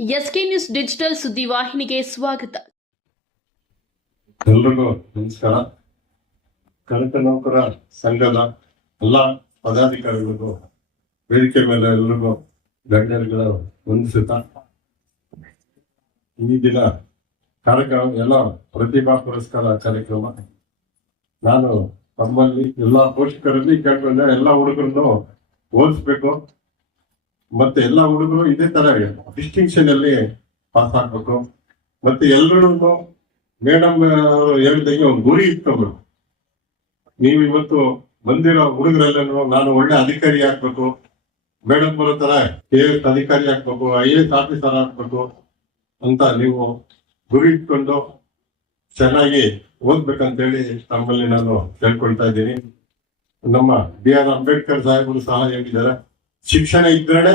SK news digital ಸುದ್ದಿ ವಾಹಿನಿಗೆ ಸ್ವಾಗತ. ಎಲ್ರಿಗೂ ನಮಸ್ಕಾರ. ಕನಕ ನೌಕರ ಸಂಘದ ಎಲ್ಲ ಪದಾಧಿಕಾರಿಗಳಿಗೂ ವೇದಿಕೆ ಮೇಲೆ ಎಲ್ರಿಗೂ ಗಣ್ಯರುಗಳ ವಂದಿಸುತ್ತ, ಈ ದಿನ ಕಾರ್ಯಕ್ರಮ, ಎಲ್ಲ ಪ್ರತಿಭಾ ಪುರಸ್ಕಾರ ಕಾರ್ಯಕ್ರಮ. ನಾನು ತಮ್ಮಲ್ಲಿ, ಎಲ್ಲ ಪೋಷಕರಲ್ಲಿ ಕೇಳ್ಕೊಂಡೆ, ಎಲ್ಲ ಹುಡುಗರನ್ನು ಓದಿಸ್ಬೇಕು. ಮತ್ತೆ ಎಲ್ಲ ಹುಡುಗರು ಇದೇ ತರ ಡಿಸ್ಟಿಂಕ್ಷನ್ ಅಲ್ಲಿ ಪಾಸ್ ಆಗ್ಬೇಕು. ಮತ್ತೆ ಎಲ್ಲರೂ ಮೇಡಮ್ ಹೇಳ್ದಂಗೆ ಒಂದು ಗುರಿ ಇಟ್ಕೊಬೇಕು ನೀವು ಇವತ್ತು ಬಂದಿರೋ ಹುಡುಗರಲ್ಲೂ ನಾನು ಒಳ್ಳೆ ಅಧಿಕಾರಿ ಆಗ್ಬೇಕು. ಮೇಡಮ್ ಬರೋ ತರ ಕೆ ಎಸ್ ಅಧಿಕಾರಿ ಆಗ್ಬೇಕು ಐ ಎಸ್ ಆಫೀಸರ್ ಆಗ್ಬೇಕು ಅಂತ ನೀವು ಗುರಿ ಇಟ್ಕೊಂಡು ಚೆನ್ನಾಗಿ ಓದ್ಬೇಕಂತೇಳಿ ತಮ್ಮಲ್ಲಿ ನಾನು ಕೇಳ್ಕೊಳ್ತಾ ಇದ್ದೀನಿ. ನಮ್ಮ ಬಿ ಆರ್ ಅಂಬೇಡ್ಕರ್ ಸಾಹೇಬರು ಸಹ ಹೇಳಿದ್ದಾರೆ. ಶಿಕ್ಷಣ ಇದ್ರೆ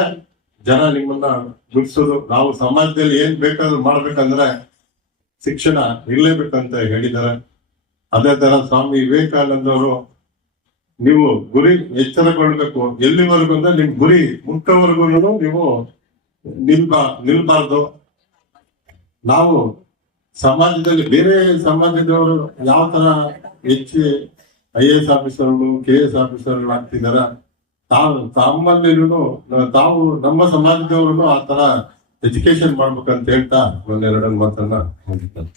ಜನ ನಿಮ್ಮನ್ನ ಗುರುತಿಸೋದು. ನಾವು ಸಮಾಜದಲ್ಲಿ ಏನ್ ಬೇಕಾದ್ರೂ ಮಾಡ್ಬೇಕಂದ್ರೆ ಶಿಕ್ಷಣ ಇರ್ಲೇಬೇಕಂತ ಹೇಳಿದ್ದಾರೆ. ಅದೇ ತರ ಸ್ವಾಮಿ ವಿವೇಕಾನಂದ ಅವರು, ನೀವು ಗುರಿ ಎಚ್ಚರಗೊಳ್ಬೇಕು. ಎಲ್ಲಿವರೆಗೂ ಅಂದ್ರೆ ನಿಮ್ ಗುರಿ ಮುಟ್ಟವರೆಗೂ ನೀವು ನಿಲ್ಬಾ, ನಿಲ್ಬಾರ್ದು. ನಾವು ಸಮಾಜದಲ್ಲಿ ಬೇರೆ ಸಮಾಜದವರು ಯಾವ ತರ ಹೆಚ್ಚು ಐ ಎ ಎಸ್ ಆಫೀಸರ್ಗಳು, ಕೆ ಎಸ್ ಆಫೀಸರ್ಗಳು ಆಗ್ತಿದಾರ ತಾವು ತಮ್ಮಲ್ಲಿ ತಾವು ನಮ್ಮ ಸಮಾಜದವ್ರು ಆ ತರ ಎಜುಕೇಶನ್ ಮಾಡ್ಬೇಕಂತ ಹೇಳ್ತಾ ಒಂದೆರಡು ಮಾತನ್ನ ಮುಗಿಸ್ತೇನೆ.